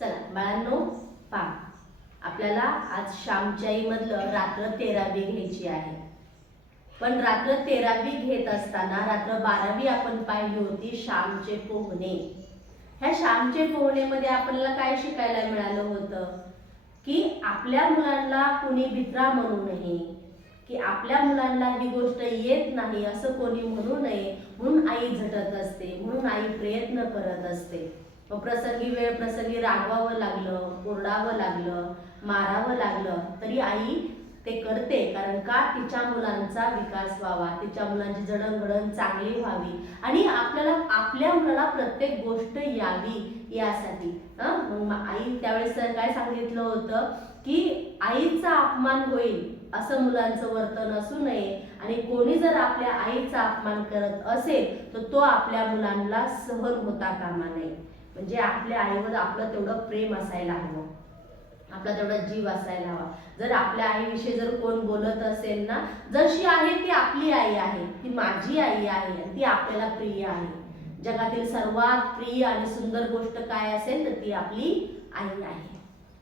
चला बाळांनो, पहा आपल्याला आज श्यामची आई मधलं रात्र 13वी घ्यायची आहे. पण रात्र 13वी घेत असताना रात्र 12वी आपण पाहिली होती श्यामचे पोहणे. ह्या श्यामचे पोहणेमध्ये आपल्याला काय शिकायला मिळालं होतं की आपल्या मुलांना कोणी भित्रा म्हणू नये, की आपल्या मुलांना ही गोष्ट येत नाही असं कोणी म्हणू नये, म्हणून आई झटत असते, म्हणून आई प्रयत्न करत असते. प्रसंगी वेळ प्रसंगी रागवावं लागलं, ओरडावं लागलं, मारावं लागलं तरी आई ते करते. कारण का? तिच्या मुलांचा विकास व्हावा, तिच्या मुलांची जडणघडण चांगली व्हावी आणि आपल्याला आपल्या मुलाला प्रत्येक गोष्ट यावी यासाठी. मग आई त्यावेळेस काय सांगितलं होतं की आईचा अपमान होईल असं मुलांचं वर्तन असू नये आणि कोणी जर आपल्या आईचा अपमान करत असेल तर तो आपल्या मुलांना सहन होता कामा नये. म्हणजे आपल्या आईवर आपलं तेवढं प्रेम असायला हवं, आपला तेवढा जीव असायला हवा. जर आपल्या आईविषयी जर कोण बोलत असेल ना, जशी आहे ती आपली आई आहे, ती माझी आई आहे, ती आपल्याला प्रिय आहे. जगातील सर्वात प्रिय आणि सुंदर गोष्ट काय असेल तर ती आपली आई आहे.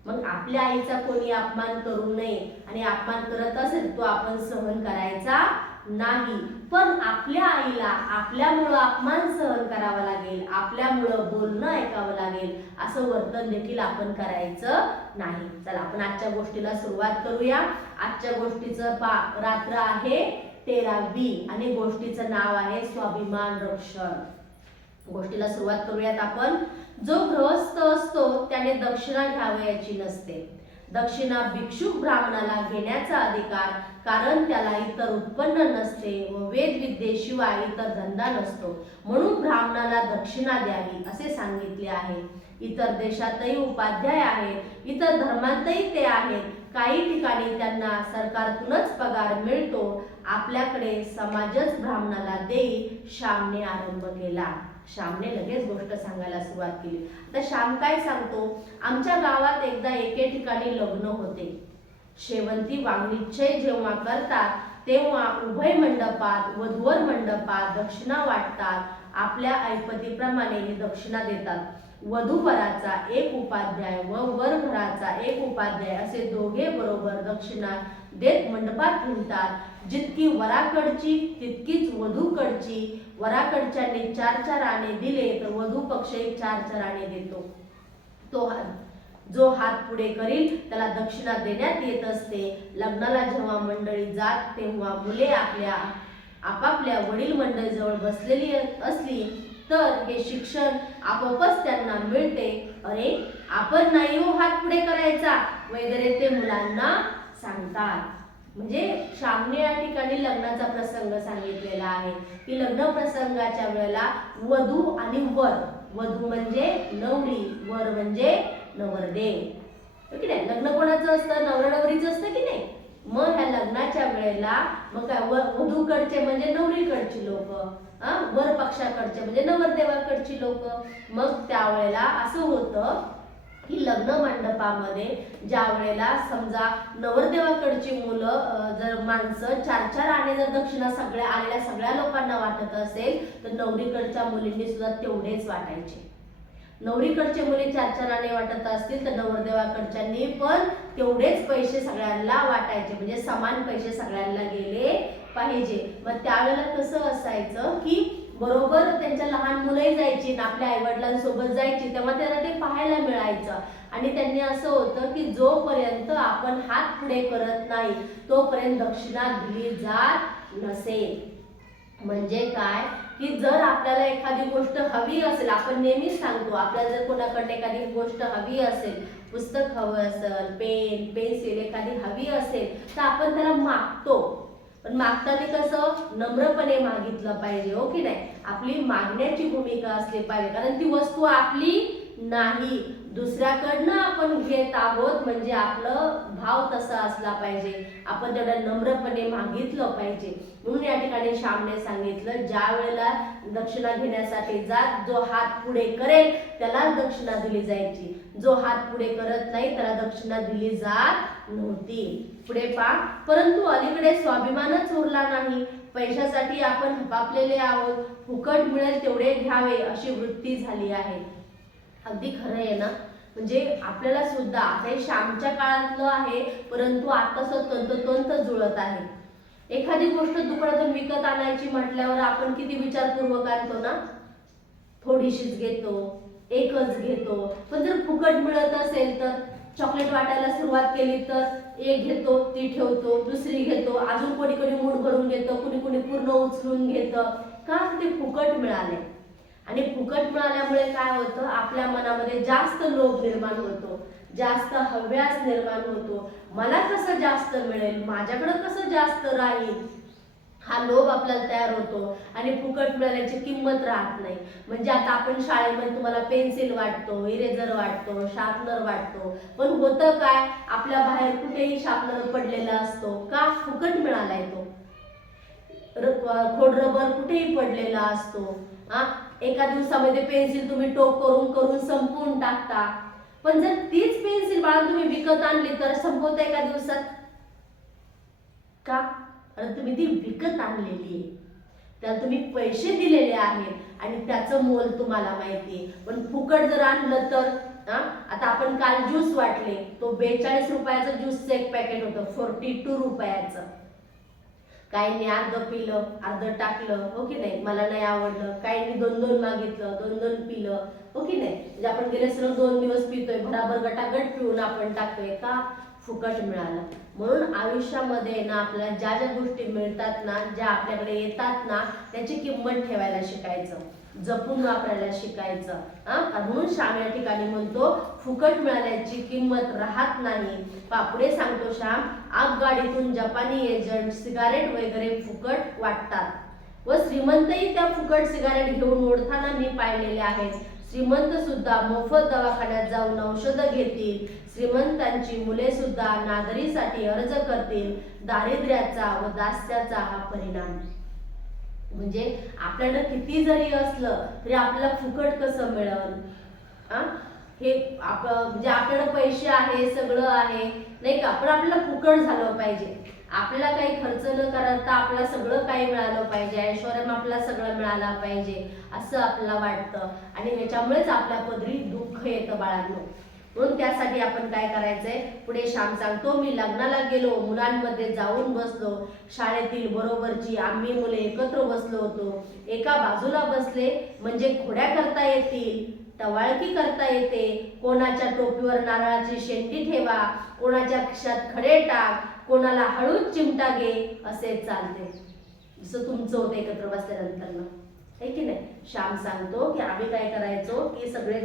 मग आपल्या आईचा कोणी अपमान करू नये आणि अपमान करत असेल तो आपण सहन करायचा नाही. पण आपल्या आईला आपल्यामुळं अपमान सहन करावा लागेल, आपल्यामुळं बोलणं ऐकावं लागेल असं वर्तन देखील आपण करायचं नाही. चला आपण आजच्या गोष्टीला सुरुवात करूया. आजच्या गोष्टीचं रात्र आहे 13वी आणि गोष्टीचं नाव आहे स्वाभिमान रक्षण. गोष्टीला सुरुवात करूयात आपण. जो गृहस्थ असतो त्याने दक्षिणा घ्यावयाची नसते. दक्षिणा भिक्षुक ब्राह्मणाला घेण्याचा अधिकार, कारण त्याला इतर उत्पन्न नसते व वेदविद्येशिवाय इतर धंदा नसतो, म्हणून ब्राह्मणाला दक्षिणा द्यावी असे सांगितले आहे. इतर देशातही उपाध्याय आहेत, इतर धर्मातही ते आहेत. काही ठिकाणी त्यांना सरकारतूनच पगार मिळतो. आपल्याकडे समाजच ब्राह्मणाला देई. श्यामने आरंभ केला. श्यामने लगेच गोष्ट सांगायला सुरुवात केली. आता श्याम काय सांगतो, आमच्या गावात एकदा एके ठिकाणी लग्न होते. शेवंती वांगनिश्चय जेव्हा करतात तेव्हा उभय मंडपात वधूवर मंडपात दक्षिणा वाटतात. आपल्या ऐपतीप्रमाणे ही दक्षिणा देतात. वधूवराचा एक उपाध्याय व वर घराचा एक उपाध्याय असे दोघे बरोबर दक्षिणा देत मंडपात फिरतात. जितकी वराकडची तितकीच वधूकडची. वराकडच्यांनी 4 आणे दिले तर वधू पक्ष 4 आणे देतो. तो जो हात पुढे करील त्याला दक्षिणा देण्यात येत असते. लग्नाला जेव्हा मंडळी जात तेव्हा मुले आपापल्या वडील मंडळीजवळ बसलेली असली तर हे शिक्षण आपोआपच त्यांना मिळते. अरे आपण नाही हो हात पुढे करायचा वगैरे ते मुलांना सांगतात. म्हणजे श्यामने या ठिकाणी लग्नाचा प्रसंग सांगितलेला आहे की लग्न प्रसंगाच्या वेळेला वधू आणि वर, वधू म्हणजे नवरी, वर म्हणजे नवरदेव, की नाही. लग्न कोणाचं असतं? नवरा नवरीचं असतं की नाही. मग ह्या लग्नाच्या वेळेला मग काय वधूकडचे म्हणजे नवरीकडची लोक, वर पक्षाकडचे म्हणजे नवरदेवाकडची लोक. मग त्यावेळेला असं होतं की लग्न मंडपामध्ये ज्या वेळेला समजा नवरदेवाकडची मुलं जर माणसं 4 आणे जर दक्षिणा आलेल्या सगळ्या लोकांना वाटत असेल तर नवरीकडच्या मुलींनी सुद्धा तेवढेच वाटायचे. नवरीकडचे मुली 4 आणे वाटत असतील तर नवरदेवाकडच्यांनी पण तेवढेच पैसे सगळ्यांना वाटायचे. म्हणजे समान पैसे सगळ्यांना गेले पाहिजे. मग त्यावेळेला कसं असायचं की बरोबर त्यांच्या लहान मुलंही जायची आणि आपल्या आईवडिलांसोबत जायची तेव्हा त्यांना ते पाहायला मिळायचं. आणि त्यांनी असं होतं की जोपर्यंत आपण हात पुढे करत नाही तोपर्यंत दक्षिणा दिली जात नसे. म्हणजे काय की जर आपल्याला एखादी गोष्ट हवी असेल, आपण नेहमीच सांगतो आपल्याला जर कोणाकडे एखादी गोष्ट हवी असेल, पुस्तक हवं असेल, पेन पेन्सिल एखादी हवी असेल तर आपण त्याला मागतो. पण मागताना कसं नम्रपणे मागितलं पाहिजे, हो की नाही. आपली मागण्याची भूमिका असली पाहिजे, कारण ती वस्तू आपली नाही, दुसऱ्याकडनं आपण घेत आहोत. म्हणजे आपलं भाव तसा असला पाहिजे, आपण तेवढ्या नम्रपणे मागितलं पाहिजे. म्हणून या ठिकाणी श्यामने सांगितलं ज्या वेळेला दक्षिणा घेण्यासाठी जात जो हात पुढे करेल त्याला दक्षिणा दिली जायची, जो हात पुढे करत नाही त्याला दक्षिणा दिली जात नव्हती. पुढे पहा. परंतु अलीकडे स्वाभिमानच उरला नाही. पैशासाठी आपण हपापलेले आहोत. फुकट मिळेल तेवढे घ्यावे अशी वृत्ती झाली आहे. अगदी खरं आहे ना. म्हणजे आपल्याला सुद्धा आता हे श्यामच्या काळातलं आहे, परंतु आता तंतोतंत जुळत आहे. एखादी गोष्ट दुकानातून विकत आणायची म्हटल्यावर आपण किती विचारपूर्वक आणतो ना, थोडीशीच घेतो, एकच घेतो. पण जर फुकट मिळत असेल तर चॉकलेट वाटायला सुरुवात केली तर एक घेतो, ती ठेवतो, दुसरी घेतो, अजून कोणी कोणी मूठ भरून घेतो, कुणी कुणी पूर्ण उचलून घेतं. का? ते फुकट मिळाले. आणि फुकट मिळाल्यामुळे काय होतं, आपल्या मनामध्ये जास्त लोभ निर्माण होतो, जास्त हव्यास निर्माण होतो. मला कसं जास्त मिळेल, माझ्याकडे कसं जास्त राहील, हा लोभ आपल्याला तयार होतो आणि फुकट मिळाल्याची किंमत राहत नाही. म्हणजे आता आपण शाळेमध्ये तुम्हाला पेन्सिल वाटतो, इरेजर वाटतो, शार्पनर वाटतो, पण होतं काय, आपल्या बाहेर कुठेही शार्पनर पडलेला असतो. का? फुकट मिळालाय तो. खोड रबर कुठेही पडलेला असतो. एका दिवसामध्ये पेन्सिल तुम्ही टोक करून करून संपवून टाकता. पण जर तीच पेन्सिल बाळा तुम्ही विकत आणली तर संपवता एका दिवसात का? कारण तुम्ही ती विकत आणलेली आहे, त्याला तुम्ही पैसे दिलेले आहेत आणि त्याचं मोल तुम्हाला माहिती आहे. पण फुकट जर आणलं तर आता आपण काल ज्यूस वाटले, तो 42 रुपयाचं ज्यूसचं एक पॅकेट होतं, 42 रुपयाचं. काहींनी अर्ध पिलं, अर्ध टाकलं, हो की नाही, मला नाही आवडलं. काहींनी 2-2 मागितलं, 2-2 पिलं, हो की नाही. म्हणजे आपण गेले सर्व 2 दिवस पितोय, भराभर गटागट पिऊन आपण टाकतोय. का? फुकट मिळालं. म्हणून आयुष्यामध्ये ना आपल्याला ज्या ज्या गोष्टी मिळतात ना, ज्या आपल्याकडे येतात ना, त्याची किंमत ठेवायला शिकायचं, जपून वापरायला शिकायचं. म्हणून श्याम या ठिकाणी म्हणतो फुकट मिळाल्याची किंमत राहत नाही. पुढे सांगतो श्याम, आगगाडीतून जपानी एजंट सिगारेट वगैरे फुकट वाटतात व श्रीमंतही त्या फुकट सिगारेट घेऊन ओढताना मी पाहिलेले आहेत. श्रीमंत सुद्धा मोफत दवाखान्यात जाऊन औषधं घेतील. श्रीमंतांची मुले सुद्धा नागरीसाठी अर्ज करतील. दारिद्र्याचा व दास्याचा हा परिणाम. म्हणजे आपल्याला किती जरी असलं तरी आपल्याला फुकट कसं मिळेल? हे म्हणजे आपल्याला पैसे आहे, सगळं आहे, नाही का, पण आपल्याला फुकट झालं पाहिजे. आपल्याला काही खर्च न करता आपल्याला सगळं काही मिळालं पाहिजे, ऐश्वर्य आपल्याला सगळं मिळालं पाहिजे असं आपल्याला वाटतं. आणि ह्याच्यामुळेच आपल्या पदरी दुःख येतं बाळांनो. म्हणून त्यासाठी आपण काय करायचंय, पुढे श्याम सांगतो, मी लग्नाला गेलो, मुलांमध्ये जाऊन बसलो. शाळेतील बरोबरची आम्ही मुले एकत्र बसलो होतो. एका बाजूला बसले म्हणजे खोड्या करता येतील, टवाळकी करता येते. कोणाच्या टोपीवर नारळाची शेंडी ठेवा, कोणाच्या खिशात खडे टाक, कोणाला हळूच चिमटा घे, असे चालते. जसं तुमचं होतं एकत्र बसल्यानंतर ना, आहे की नाही. श्याम सांगतो की आम्ही काय करायचो की सगळी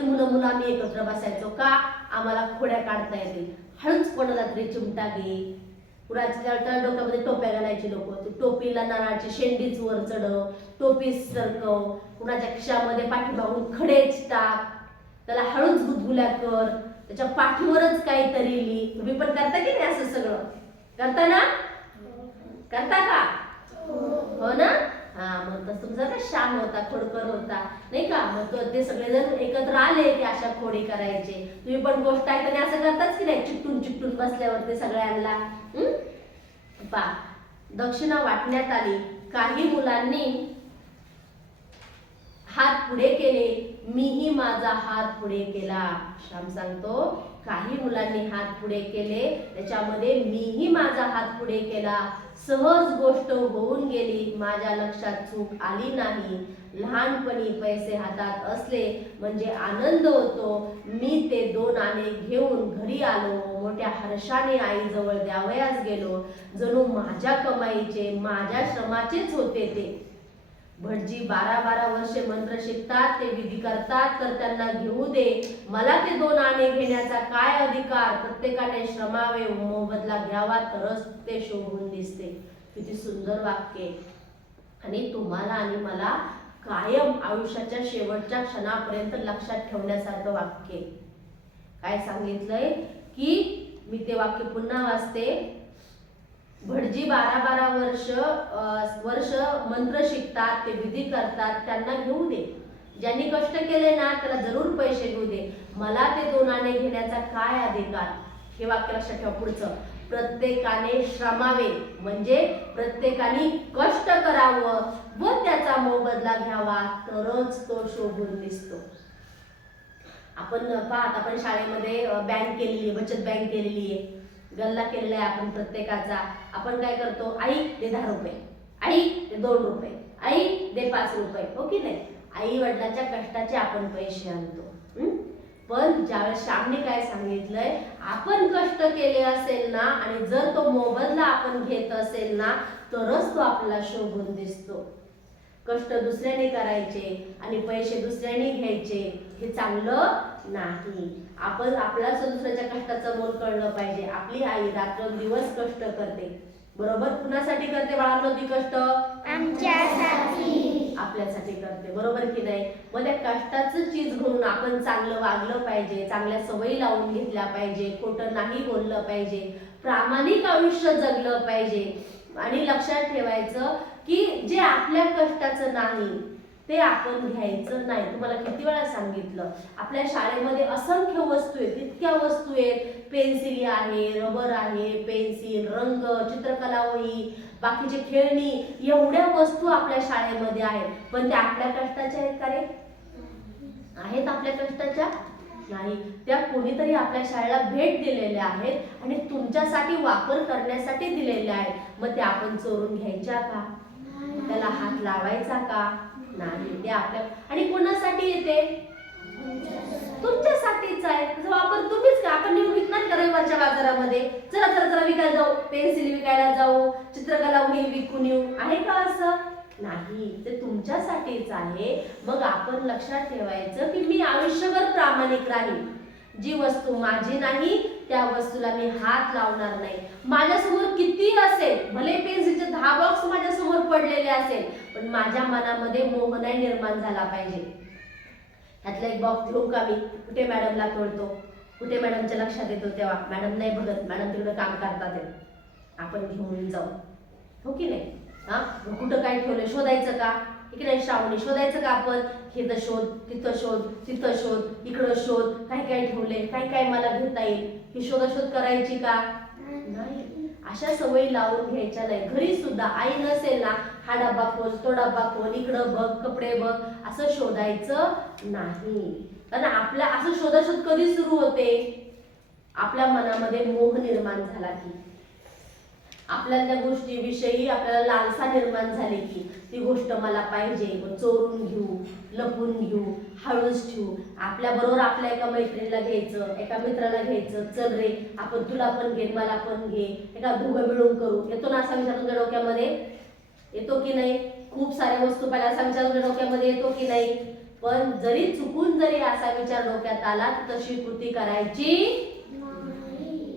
मुलं आम्ही एकत्र बसायचो. का? आम्हाला खोड्या काढता येतील. हळूच कोणाला तरी चिमटा घे, कुणाच्या डोक्यामध्ये टोप्या घालायची लोक, टोपीला नारळाची शेंडीच वर चढव, टोपी सरकव, कुणाच्या खिशामध्ये पाठीमागून खडेच टाक, त्याला हळूच गुदगुल्या कर, त्याच्या पाठीवरच काहीतरी लिही. तुम्ही पण करता की नाही असं सगळं? करता ना? करता का? हो ना. मग तसं तुमचा का श्याम होता, खोडकर होता, नाही का. मग ते सगळेजण एकत्र आले की अशा खोडी करायचे. तुम्ही पण गोष्ट ऐकताना असं करताच की नाही, चिकटून चिकटून बसल्यावरती सगळ्यांना. दक्षिणा वाटण्यात आली. काही मुलांनी हात पुढे केले, मीही माझा हात पुढे केला. श्याम सांगतो, काही मुलांनी हात पुढे केले, त्याच्यामध्ये मीही माझा हात पुढे केला. सहज गोष्ट होऊन गेली, माझ्या लक्षात चूक आली नाही. लहानपणी पैसे हातात असले म्हणजे आनंद होतो. मी ते 2 आणे घेऊन घरी आलो. मोठ्या हर्षाने आईजवळ द्यावयास गेलो. जणू माझ्या कमाईचे, माझ्या श्रमाचेच होते ते. भटजी 12-12 वर्षे मंत्र शिकतात, ते विधी करतात, तर त्यांना घेऊ दे. मला ते 2 आणे घेण्याचा काय अधिकार? प्रत्येकाने श्रमावे, मोबदला घ्यावा, तरच ते शोभून दिसते. किती सुंदर वाक्य. आणि तुम्हाला आणि मला कायम आयुष्याच्या शेवटच्या क्षणापर्यंत लक्षात ठेवण्यासारखं वाक्य. काय सांगितलंय की, मी ते वाक्य पुन्हा वाचते. भटजी 12-12 वर्ष मंत्र शिकतात, ते विधी करतात, त्यांना घेऊ दे. ज्यांनी कष्ट केले ना त्याला जरूर पैसे घेऊ दे. मला ते 2 आणे घेण्याचा काय अधिकार? हे वाक्य लक्षात ठेवा. पुढचं, प्रत्येकाने श्रमावे म्हणजे प्रत्येकाने कष्ट करावं व त्याचा मोबदला घ्यावा, तरच तो शोभून दिसतो. आपण पाहत आपण शाळेमध्ये बँक केलेली आहे, बचत बँक केलेली आहे, गल्ला केलेला आहे आपण प्रत्येकाचा. आपण काय करतो, आई दे 10 रुपये, आई दे 2 रुपये, आई दे 5 रुपये, हो की नाही. आई वडिलांच्या कष्टाचे आपण पैसे आणतो. पण ज्यावेळेस श्यामने काय सांगितलंय, आपण कष्ट केले असेल ना आणि जर तो मोबदला आपण घेत असेल ना तरच तो आपल्याला शोभून दिसतो. कष्ट दुसऱ्याने करायचे आणि पैसे दुसऱ्याने घ्यायचे हे चांगलं नाही. आपण आपल्याला दुसऱ्याच्या कष्टाचं मोल कळलं पाहिजे. आपली आई रात्रंदिवस कष्ट करते, बरोबर. कुणासाठी करते बाळांनो ती कष्ट? आमच्यासाठी, आपल्यासाठी करते, बरोबर की नाही. मग त्या कष्टाचं चीज म्हणून आपण चांगलं वागलं पाहिजे, चांगल्या सवयी लावून घेतल्या पाहिजे, खोटं नाही बोललं पाहिजे, प्रामाणिक आयुष्य जगलं पाहिजे. आणि लक्षात ठेवायचं की जे आपल्या कष्टाचं नाही ते आपण घ्यायचं नाही. तुम्हाला किती वेळा सांगितलं, आपल्या शाळेमध्ये असंख्य वस्तू आहेत, इतक्या वस्तू आहेत. पेन्सिली आहे, रबर आहे, पेन्सिल, रंग, चित्रकला वही, बाकीचे खेळणी, एवढ्या वस्तू आपल्या शाळेमध्ये आहेत. पण त्या आपल्या कष्टाच्या आहेत का रे? आहेत आपल्या कष्टाच्या? नाही. त्या कोणीतरी आपल्या शाळेला भेट दिलेल्या आहेत आणि तुमच्यासाठी वापर करण्यासाठी दिलेल्या आहेत. मग त्या आपण चोरून घ्यायच्या का? त्याला हात लावायचा का? नाही. ते आपल्या आणि कोणासाठी येते? तुमच्यासाठीच आहे. त्याचा वापर तुम्हीच का? आपण नेऊन विकणार का रविवारच्या बाजारामध्ये? चला चला चला विकायला जाऊ, पेन्सिल विकायला जाऊ, चित्रकला वही विकून येऊ, आहे का असं? नाही. ते तुमच्यासाठीच आहे. मग आपण लक्षात ठेवायचं की मी आयुष्यभर प्रामाणिक राहील. जी वस्तू माझी नाही त्या वस्तूला मी हात लावणार नाही. माझ्यासमोर किती असेल, भले पेन्सिलचे 10 बॉक्स माझ्यासमोर पडलेले असेल, पण माझ्या मनामध्ये मोह नाही निर्माण झाला पाहिजे. ह्यातला एक बॉक्स घेऊ का मी? कुठे मॅडमला कळतो, कुठे मॅडमच्या लक्षात येतो तेव्हा मॅडम नाही बघत, मॅडम तिकडे काम करतात, आपण घेऊन जाऊ, हो की नाही. कुठं काय ठेवलं शोधायचं का? की नाही श्रावणी, शोधायचं का आपण? इथं शोध, तिथं शोध, तिथं शोध, इकडं शोध, काय काय ठेवले, काय काय मला घेता येईल, ही शोधाशोध करायची का? नाही. अशा सवयी लावून घ्यायच्या नाही. घरी सुद्धा आई नसेल ना, हा डब्बा खोल, तो डब्बा खोल, इकडं बघ, कपडे बघ, असं शोधायचं नाही. कारण आपल्या असं शोधाशोध कधी सुरू होते? आपल्या मनामध्ये मोह निर्माण झाला की, आपल्याला त्या गोष्टीविषयी आपल्याला लालसा निर्माण झाली की ती गोष्ट मला पाहिजे, मग चोरून घेऊ, लपून घेऊ, हळूच ठेवू. आपल्या बरोबर आपल्या एका मैत्रिणीला घ्यायचं, एका मित्राला घ्यायचं, चल रे आपण तुला पण घे, मला पण घे, एका दोघं मिळून करू. येतो ना असा विचार तुमच्या डोक्यामध्ये? येतो की नाही? खूप साऱ्या वस्तू पाहिजे असा विचार तुमच्या डोक्यामध्ये येतो की नाही? पण जरी चुकून जरी असा विचार डोक्यात आला तर तशी कृती करायची,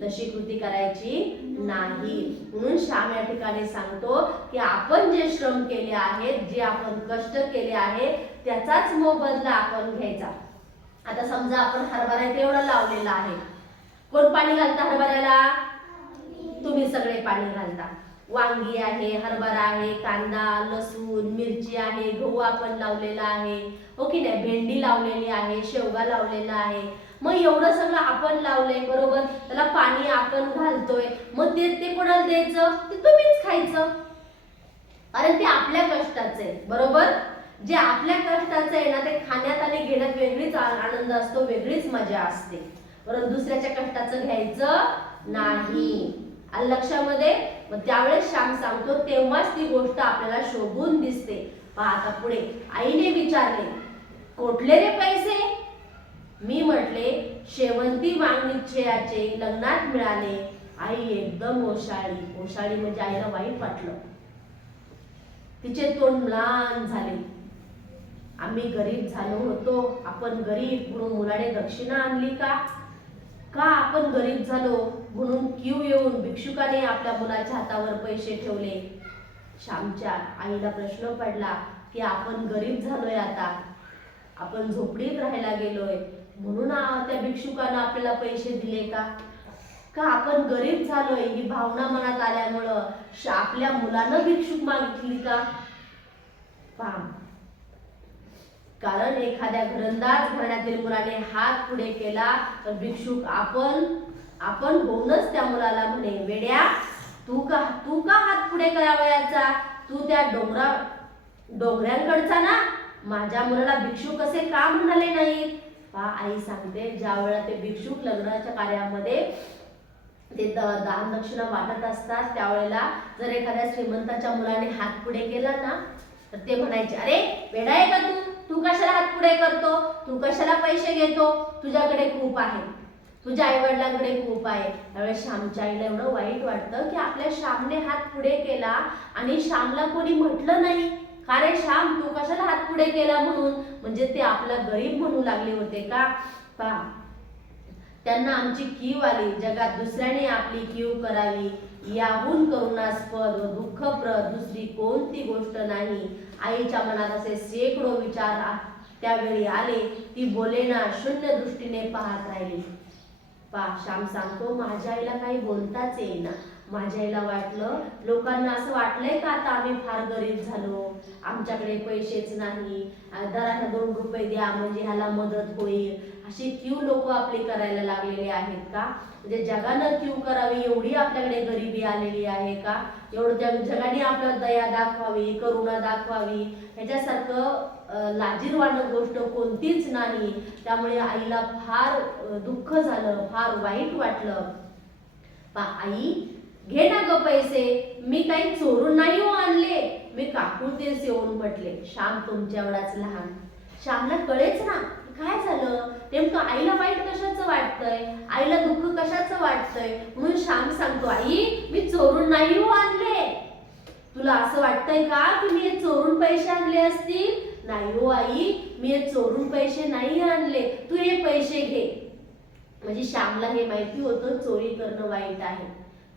तशी कृती करायची नाही. म्हणून श्याम या ठिकाणी सांगतो की आपण जे श्रम केले आहेत, जे आपण कष्ट केले आहेत, त्याचाच मोबदला आपण घ्यायचा. आता समजा आपण हरभरा एवढा लावलेला आहे, कोण पाणी घालता हरभऱ्याला? तुम्ही सगळे पाणी घालता. वांगी आहे, हरभरा आहे, कांदा, लसूण, मिरची आहे, गहू आपण लावलेला आहे, हो की नाही, भेंडी लावलेली आहे, शेवगा लावलेला आहे. मग एवढं सगळं आपण लावलंय, बरोबर, त्याला पाणी आपण घालतोय, मग ते कोणाला द्यायचं? ते तुम्हीच खायचं, कारण ते आपल्या कष्टाचं आहे, बरोबर. जे आपल्या कष्टाचं आहे ना ते खाण्यात आणि घेण्यात वेगळीच आनंद असतो, वेगळीच मजा असते. परंतु दुसऱ्याच्या कष्टाचं घ्यायचं नाही. आलं लक्षामध्ये? मग त्यावेळेस श्याम सांगतो तेव्हाच ती गोष्ट आपल्याला शोभून दिसते. आता पुढे आईने विचारले, कोठले रे पैसे? मी म्हटले, शेवंती वांगीचे लग्नात मिळाले. आई एकदम ओशाळी. ओशाळी म्हणजे आईला वाईट वाटलं. तिचे तोंड म्लान झाले. आम्ही गरीब झालो होतो, आपण गरीब म्हणून मुलाने दक्षिणा आणली का? का आपण गरीब झालो म्हणून क्यू येऊन भिक्षुकाने आपल्या मुलाच्या हातावर पैसे ठेवले? श्यामच्या आईला प्रश्न पडला की आपण गरीब झालोय, आता आपण झोपडीत राहायला गेलोय म्हणून त्या भिक्षुकाने आपल्याला पैसे दिले का? का आपण गरीब झालोय ही भावना मनात आल्यामुळं आपल्या मुलानं भिक्षुक मागितली का? पहा, कारण एखाद्या घरंदाज घराण्यातील मुलाने हात पुढे केला तर भिक्षुक आपण होऊनच त्या मुलाला म्हणे, वेड्या तू का हात पुढे करावयाचा? तू त्या डोंगऱ्यांकडचा ना, माझ्या मुलाला भिक्षुक असे का म्हणाले नाही? आई सांगते, ज्या वेळेला ते भिक्षुक लग्नाच्या कार्यामध्ये ते दान दक्षिणा वाटत असतात, त्यावेळेला जर एखाद्या श्रीमंताच्या मुलाने हात पुढे केला ना, तर ते म्हणायचे, अरे वेडा आहे का तू, तू कशाला हात पुढे करतो, तू कशाला पैसे घेतो, तुझ्याकडे खूप आहे, तुझ्या आई वडिलांकडे खूप आहे. त्यावेळेस श्यामच्या आईला एवढं वाईट वाटतं की आपल्या श्यामने हात पुढे केला आणि श्यामला कोणी म्हटलं नाही, का रे श्याम तू कशाला हात पुढे केला म्हणून, म्हणजे ते आपला गरीब म्हणू लागले होते का. पहा, त्यांना आमची कीव आली, जगात दुसऱ्याने आपली कीव करावी, याहून करुणास्पद व दुःखप्रद दुसरी कोणती गोष्ट नाही. आईच्या मनात असे शेकडो विचार त्यावेळी आले, ती बोलेना शून्य दृष्टीने पाहत राहिली. श्याम सांगतो, माझ्या आईला काही बोलताच येईना. माझ्या आईला वाटलं, लोकांना असं वाटलंय का आता आम्ही फार गरीब झालो, आमच्याकडे पैसेच नाही, दराने 2 रुपये द्या म्हणजे ह्याला मदत होईल, अशी क्यू लोक आपली करायला लागलेले आहेत का. म्हणजे जगानं क्यू करावी एवढी आपल्याकडे गरिबी आलेली आहे का. एवढं जगाने आपल्याला दया दाखवावी, करुणा दाखवावी, ह्याच्यासारखं लाजिरवाणं गोष्ट कोणतीच नाही. त्यामुळे आईला फार दुःख झालं, फार वाईट वाटलं. आई घे ना ग पैसे, मी काही चोरून नाही हो आणले, मी काकुळतेच येऊन म्हटले. श्याम तुमच्या एवढाच लहान. श्यामला कळेच ना काय झालं, नेमकं आईला वाईट कशाचं वाटतंय, आईला दुःख कशाचं वाटतंय. म्हणून श्याम सांगतो, आई मी चोरून नाही हो आणले. तुला असं वाटतंय का की मी हे चोरून पैसे आणले असतील. नाही हो आई, मी हे चोरून पैसे नाही आणले, तू हे पैसे घे. म्हणजे श्यामला हे माहिती होतं चोरी करणं वाईट आहे,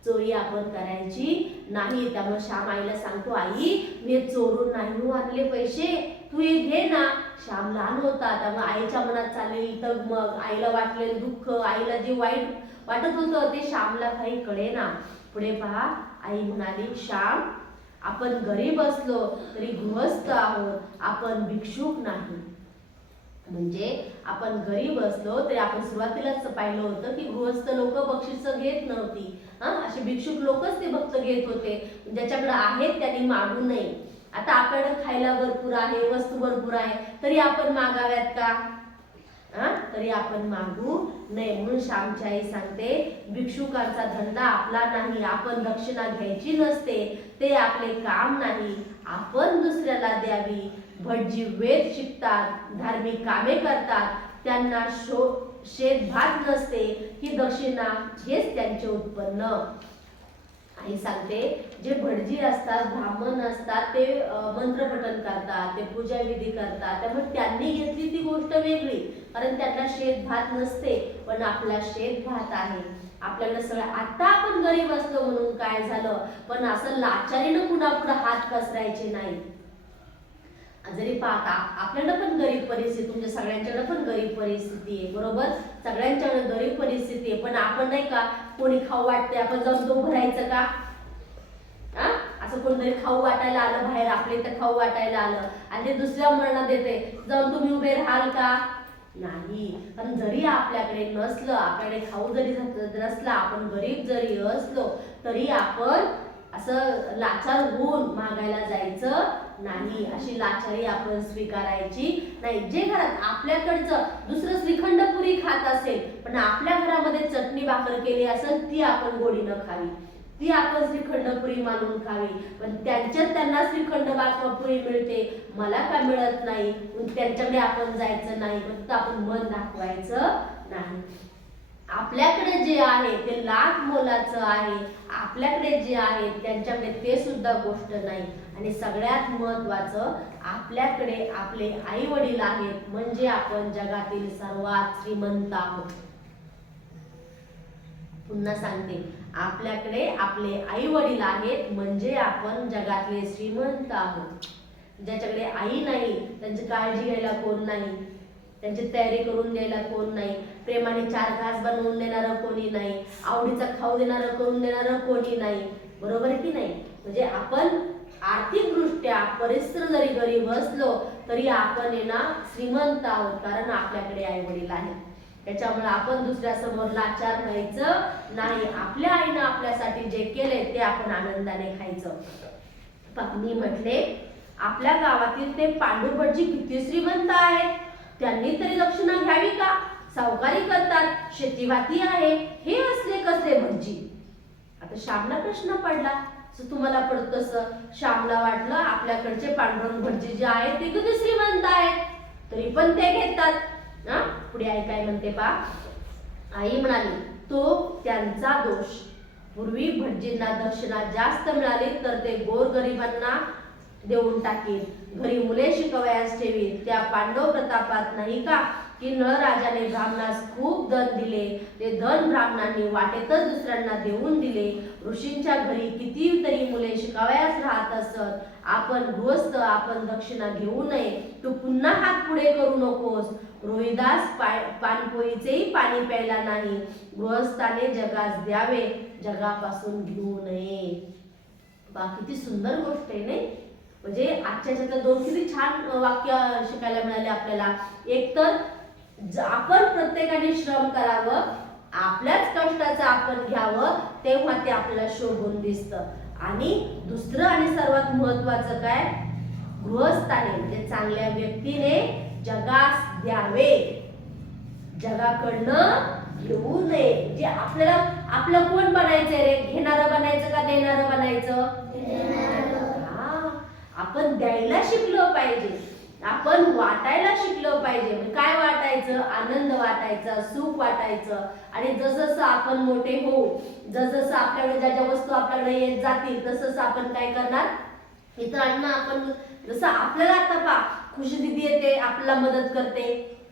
चोरी आपण करायची नाही. त्यामुळे श्याम आईला सांगतो, आई मी हे चोरून नाही हो आणले पैसे, तू हे घे ना. श्याम लहान होता, त्यामुळे आईच्या मनात चाललेली तगमग, आईला वाटलेलं दुःख, आईला जे वाईट वाटत होतं ते श्यामला काही कळेना. पुढे पहा, आई म्हणाली, श्याम आपण गरीब असलो तरी गृहस्थ आहोत, आपण भिक्षुक नाही. म्हणजे आपण गरीब असलो तरी आपण सुरुवातीलाच पाहिलं होतं की गृहस्थ लोक बक्षीस घेत नव्हती, असे भिक्षुक लोकच ते भक्त घेत होते. ज्याच्याकडे आहेत त्यांनी मागू नये. आता आपल्याकडे खायला भरपूर आहे, वस्तू भरपूर आहे, तरी आपण मागाव्यात का, तरी आपण मागू नये. म्हणून श्यामची आई सांगते, भिक्षुकांचा धंदा आपला नाही, आपण दक्षिणा घ्यायची नसते, ते आपले काम नाही, आपण दुसऱ्याला द्यावी. भटजी वेद शिकतात, धार्मिक कामे करतात, त्यांना शेत भात नसते, ही दक्षिणा हेच त्यांचे उत्पन्न. आई सांगते, जे भटजी असतात, ब्राह्मण असतात, ते मंत्रपठण करतात, ते पूजा विधी करतात, त्यामुळे त्यांनी घेतली ती गोष्ट वेगळी, कारण त्यांना शेत भात नसते. पण आपला शेत भात आहे, आपल्याकडे सगळं. आता आपण गरीब असतो म्हणून काय झालं, पण असं लाचारीनं कुणापुढे हात पसरायचे नाही. जरी पाहता आपल्याकडे पण गरीब परिस्थिती, तुमच्या सगळ्यांच्याकडे पण गरीब परिस्थिती आहे, बरोबर, सगळ्यांच्याकडे गरीब परिस्थिती आहे. पण आपण नाही का, कोणी खाऊ वाटते आपण जाऊन तो भरायचं का. असं कोणतरी खाऊ वाटायला आलं बाहेर, आपले तर खाऊ वाटायला आलं आणि ते दुसऱ्या मुलांना देते, जाऊन तुम्ही उभे राहाल का. नाही. पण जरी आपल्याकडे नसलं, आपल्याकडे खाऊ जरी नसला, आपण गरीब जरी असलो तरी आपण असं लाचार होऊन मागायला जायचं नाही, अशी लाचारी आपण स्वीकारायची नाही. जे घरात आपल्याकडचं दुसरं श्रीखंड पुरी खात असेल, पण आपल्या घरामध्ये चटणी भाकर केली असेल, ती आपण गोडीनं खावी, ती आपण श्रीखंड पुरी मानून खावी. पण त्यांच्यात त्यांना श्रीखंड भाकर पुरी मिळते, मला का मिळत नाही, त्यांच्याकडे आपण जायचं नाही, फक्त आपण मन दाखवायचं नाही. आपल्याकडे जे आहे ते लाख मोलाचं आहे, आपल्याकडे जे आहे त्यांच्याकडे ते सुद्धा गोष्ट नाही. आणि सगळ्यात महत्त्वाचं, आपल्याकडे आपले आई वडील आहेत, म्हणजे आपण जगातील सर्वात श्रीमंत आहोत. पुन्हा सांगते, आपल्याकडे आपले आई वडील आहेत म्हणजे आपण जगातले श्रीमंत आहोत. ज्याच्याकडे आई नाही, त्यांची काळजी घ्यायला कोण नाही, त्यांची तयारी करून द्यायला कोण नाही, प्रेमाने 4 घास बनवून देणारं कोणी नाही, आवडीचा खाऊ देणारं करून देणारं कोणी नाही, बरोबर की नाही. म्हणजे आपण आर्थिकदृष्ट्या परिस्थिती जरी गरीब असलो तरी आपण श्रीमंत आहोत, कारण आपल्याकडे आई वडील आहेत. त्याच्यामुळे आपण दुसऱ्यासमोर लाचार व्हायचं नाही. आपल्या आईनं आपल्यासाठी जे केले ते आपण आनंदाने खायचं. मी म्हटले, आपल्या गावातील ते पांडू भटजी किती श्रीमंत आहेत, त्यांनी तरी दक्षिणा घ्यावी का. सावकारी करतात, शेतीवाती आहे, हे असले कसले भटजी? आता श्यामला प्रश्न पडला. तुम्हाला पडत तसं श्यामला वाटलं आपल्याकडचे पांडुरंग भटजी जे आहेत ते किती श्रीमंत आहेत, तरी पण ते घेतात. पुढे आई काय म्हणते पा. आई म्हणाली तो त्यांचा दोष. पूर्वी भटजींना दक्षिणा जास्त मिळाली तर ते गोरगरिबांना देऊन टाकील, घरी मुले शिकवयास ठेवील. त्या पांडव प्रतापात नाही का की नळराजाने ब्राह्मणास खूप धन दिले, ते धन ब्राह्मणांनी वाटेतच दुसऱ्यांना देऊन दिले. ऋषींच्या घरी कितीतरी मुले शिकावयास राहत असत. आपण गृहस्थ, आपण दक्षिणा घेऊ नये. तू पुन्हा हात पुढे करू नकोस. रोहिदास पाणपोईचेही पाणी प्यायला नाही. गृहस्थाने जगास द्यावे, जगापासून घेऊ नये. किती सुंदर गोष्ट आहे नाही. म्हणजे आजच्या ह्याच्यातलं दोन किती छान वाक्य शिकायला मिळाले आपल्याला. एक तर आपण प्रत्येकाने श्रम करावं, आपल्याच कष्टाचं आपण घ्यावं, तेव्हा ते आपल्याला शोभून दिसतं. आणि दुसरं आणि सर्वात महत्वाचं काय, गृहस्थाने म्हणजे चांगल्या व्यक्तीने जगास द्यावे, जगाकडनं घेऊ नये. जे आपल्याला आपलं कोण बनायचंय रे, घेणारं बनायचं का देणारं बनायचं? आपण द्यायला शिकलो पाहिजे, आपण वाटायला शिकलो पाहिजे. काय वाटायचं? आनंद वाटायचा, सुख वाटायचं. आणि जसं आपण मोठे होऊ, जसं आपल्याकडे ज्या ज्या वस्तू आपल्याकडे येत जातील तसंच आपण काय करणार, इतरांना आपण जसं आपल्याला आता पा खुशी दिदी येते आपल्याला मदत करते,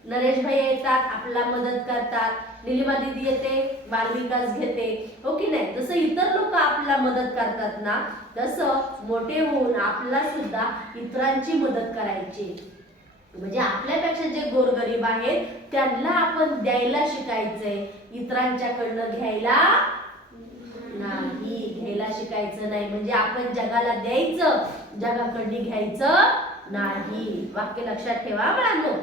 नरेश भाई येतात आपल्याला मदत करतात, निलिमा दीदी येते बालविकास घेते, हो की नाही? जसं इतर लोक आपल्याला मदत करतात ना, तसं मोठे होऊन आपल्याला सुद्धा इतरांची मदत करायची. म्हणजे आपल्यापेक्षा जे गोरगरीब आहेत त्यांना आपण द्यायला शिकायचंय, इतरांच्याकडनं घ्यायला नाही, घ्यायला शिकायचं नाही. म्हणजे आपण जगाला द्यायचं, जगाकडनं घ्यायचं नाही. वाक्य लक्षात ठेवा मुलांनो.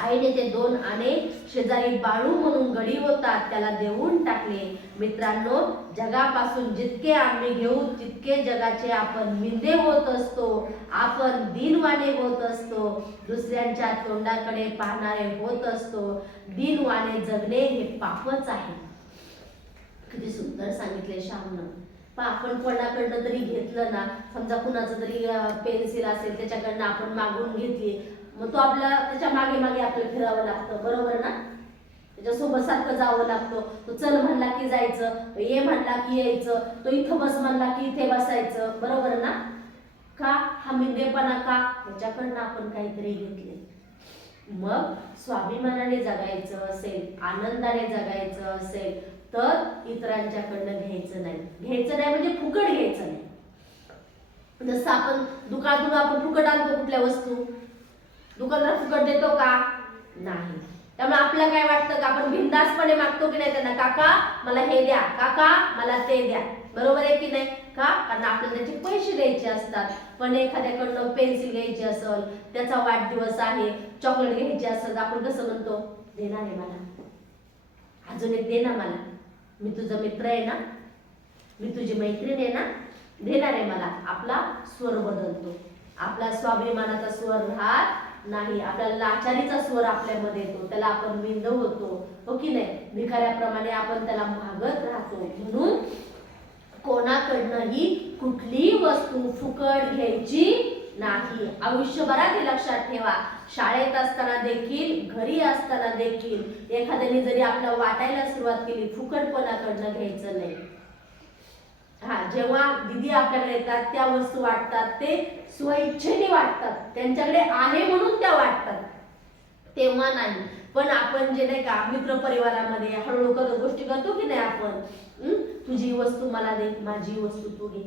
आईने ते 2 आणे शेजारी बाळू म्हणून गडी होता त्याला देऊन टाकले. मित्रांनो, जगापासून जितके आम्ही घेऊ तितके जगाचे आपण मिंदे होत असतो, आपण दीनवाणे होत असतो, दुसऱ्यांच्या तोंडाकडे पाहणारे होत असतो. दीनवाणे जगणे हे पापच आहे. किती सुंदर सांगितले श्यामनं. आपण कोणाकडनं तरी घेतलं ना, समजा कुणाचं तरी पेन्सिल असेल त्याच्याकडनं आपण मागून घेतली, मग तो आपल्याला त्याच्या मागे मागे आपल्याला फिरावं लागतं, बरोबर ना? त्याच्यासोबत सारखं जावं लागतं. तो चल म्हणला की जायचं, ये म्हणला की यायचं, तो इथं बस म्हणला की इथे बसायचं, बरोबर ना? का? हा मिंदेपणा का? त्याच्याकडनं आपण काहीतरी घेतले. मग स्वाभिमानाने जगायचं असेल, आनंदाने जगायचं असेल तर इतरांच्याकडनं घ्यायचं नाही. घ्यायचं नाही म्हणजे फुकट घ्यायचं नाही. जसं आपण दुकानातून आपण फुकट आणतो कुठल्या वस्तू, दुकानदार फुकट देतो का? नाही. त्यामुळे आपल्याला काय वाटतं का आपण बिनधास्तपणे मागतो की नाही त्यांना, काका मला हे द्या, काका मला ते द्या, बरोबर आहे की नाही? का? कारण आपल्याला त्याचे पैसे द्यायचे असतात. पण एखाद्याकडनं पेन्सिल घ्यायची असेल, त्याचा वाढदिवस आहे, चॉकलेट घ्यायची असेल, आपण कसं म्हणतो, देणार आहे मला, अजून एक दे ना मला, मी तुझा मित्र आहे ना, मी तुझी मैत्रीण आहे ना, देणार आहे मला. आपला स्वर बदलतो, आपला स्वाभिमानाचा स्वर राहत नाही, आपल्याला लाचारीचा स्वर आपल्यामध्ये येतो, त्याला आपण विंद होतो, हो की नाही? भिकाऱ्याप्रमाणे आपण त्याला मागत राहतो. म्हणून कोणाकडनंही कुठलीही वस्तू फुकट घ्यायची नाही. आयुष्यभरात हे लक्षात ठेवा. शाळेत असताना देखील, घरी असताना देखील एखाद्याने जरी आपल्याला वाटायला सुरुवात केली, फुकट कोणाकडनं घ्यायचं नाही. जेव्हा दिदी आपल्याकडे येतात त्या वस्तू वाटतात ते स्वइच्छेने वाटतात, त्यांच्याकडे आहे म्हणून त्या वाटतात, तेव्हा नाही. पण आपण जे नाही का मित्र परिवारामध्ये हळूहळू गोष्टी करतो की नाही, आपण तुझी वस्तू मला दे, माझी वस्तू तू घे,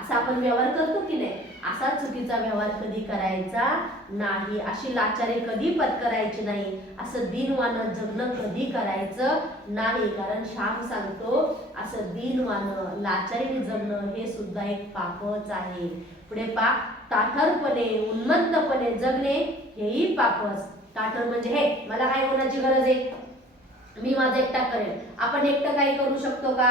असा आपण व्यवहार करतो की नाही? असा चुकीचा व्यवहार कधी करायचा नाही, अशी लाचारी कधी पत्करायची नाही, असं दीनवानं जगणं कधी करायचं नाही. कारण श्याम सांगतो असं दीनवानं लाचारीने जगणं हे सुद्धा एक पापच आहे. पुढे ताठरपणे उन्मत्तपणे जगणे हेही पापच. ताठर म्हणजे हे मला काय होण्याची गरज आहे, मी माझं एकटा करेल. आपण एकटं काही करू शकतो का?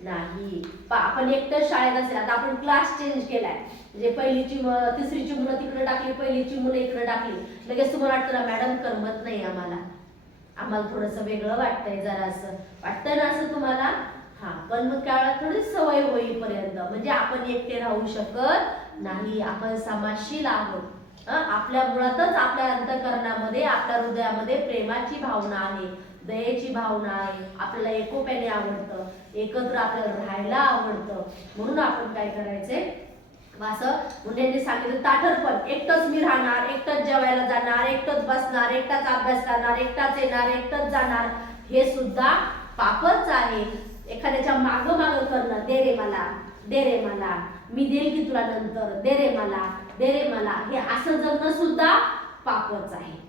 नाही. आपण एकटं शाळेत असेल, आता आपण क्लास चेंज केलाय, म्हणजे पहिलीची तिसरीची मुलं तिकडे टाकली, पहिलीची मुलं इकडे टाकली, लगेच तुम्हाला वाटतं ना मॅडम करमत नाही आम्हाला, आम्हाला थोडंसं वेगळं वाटतंय, जरा असं वाटतंय ना असं तुम्हाला? हा, पण मग त्यावेळेला थोडी सवय होईपर्यंत, म्हणजे आपण एकटे राहू शकत नाही, आपण समाजशील आहोत। आपल्या मुळातच आपल्या अंतःकरणामध्ये, आपल्या हृदयामध्ये प्रेमाची भावना आहे, दयेची भावना आहे, आपल्याला एकोप्याने आवडतं, एकत्र आपल्याला राहायला आवडतं। म्हणून आपण काय करायचंय, असं मुलांनी सांगितलं ताठरपण, एकटंच मी राहणार, एकटंच जेवायला जाणार, एकटंच बसणार, एकटाच अभ्यास करणार, एकटाच येणार, एकटंच जाणार, हे सुद्धा पापच आहे। एखाद्याच्या माग माग करणं, दे रे मला, दे रे मला, मी देईल की तुला नंतर, दे रे मला, दे रे मला, हे असं जगणं सुद्धा पापच आहे।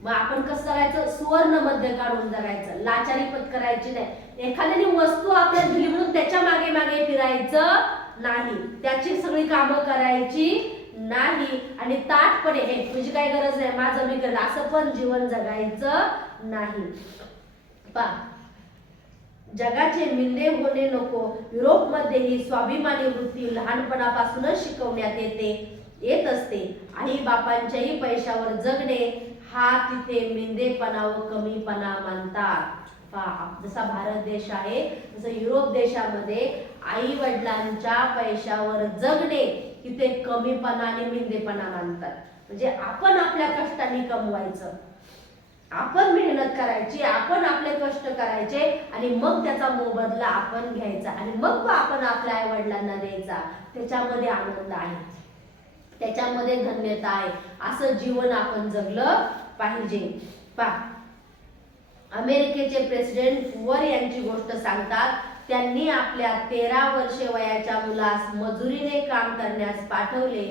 मग आपण कसं करायचं, सुवर्ण मध्य काढून जगायचं, लाचारी पत्करायची नाही। एखाद्याने वस्तू आपल्याला दिली म्हणून त्याच्या मागे मागे फिरायचं नाही, त्याची सगळी कामं करायची नाही, आणि ताठपणे हे तुझी काही गरज नाही, माझं मी करेल, असं पण जीवन जगायचं नाही। जगाचे मिंदे होणे नको, युरोपमध्ये ही स्वाभिमानी वृत्ती लहानपणापासूनच शिकवण्यात येत असते। आई बापांच्याही पैशावर जगणे हा तिथे मिंदेपणा व कमीपणा मानतात। जसा भारत देश आहे तसं युरोप देशामध्ये आई वडिलांच्या पैशावर जगणे तिथे कमीपणा आणि मिंदेपणा मानतात। म्हणजे आपण आपल्या कष्टाने कमवायचं, आपण मेहनत करायची, आपण आपले कष्ट करायचे, आणि मग त्याचा मोबदला आपण घ्यायचा, आणि मग आपण आपल्या आई वडिलांना द्यायचा। त्याच्यामध्ये आनंद आहे, त्याच्यामध्ये धन्यता आहे, असं जीवन आपण जगलं पाहिजे। अमेरिकेचे प्रेसिडेंट हूवर यांची गोष्ट सांगतात, त्यांनी आपल्या 13 वर्षे वयाच्या मुलास मजुरीने काम करण्यास पाठवले।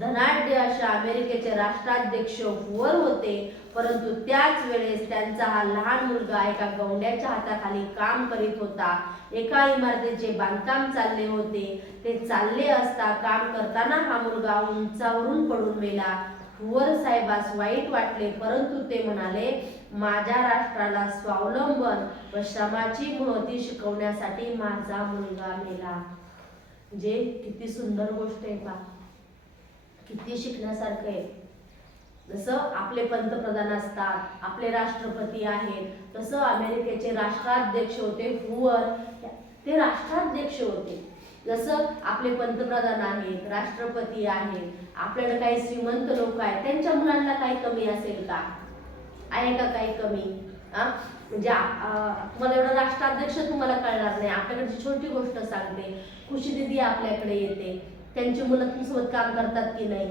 धनाढ्य अशा अमेरिकेचे राष्ट्राध्यक्ष हूवर होते, परंतु त्याच वेळेस त्यांचा हा लहान मुलगा एका गौंड्याच्या हाताखाली काम करीत होता। एका इमारतीचे बांधकाम चालले होते, ते चालले असता काम करताना हा मुलगा उंचावरून पडून मेला। हूवर साहेबास वाईट वाटले, परंतु ते म्हणाले, माझ्या राष्ट्राला स्वावलंबन व श्रमाची महती शिकवण्यासाठी माझा मुलगा मेला। म्हणजे किती सुंदर गोष्ट आहे पहा, किती शिकण्यासारखं आहे। जसं आपले पंतप्रधान असतात, आपले राष्ट्रपती आहेत, तसं अमेरिकेचे राष्ट्राध्यक्ष होते हूवर, ते राष्ट्राध्यक्ष होते। जसं आपले पंतप्रधान आहेत, राष्ट्रपती आहेत, आपल्याकडे काही श्रीमंत लोक आहेत, त्यांच्या मुलांना काही कमी असेल का? आहे का काही कमी? म्हणजे तुम्हाला एवढं राष्ट्राध्यक्ष तुम्हाला कळणार नाही। आपल्याकडची छोटी गोष्ट सांगते, खुशी दिदी आपल्याकडे येते, त्यांची मुलं तुमच्यासोबत काम करतात की नाही,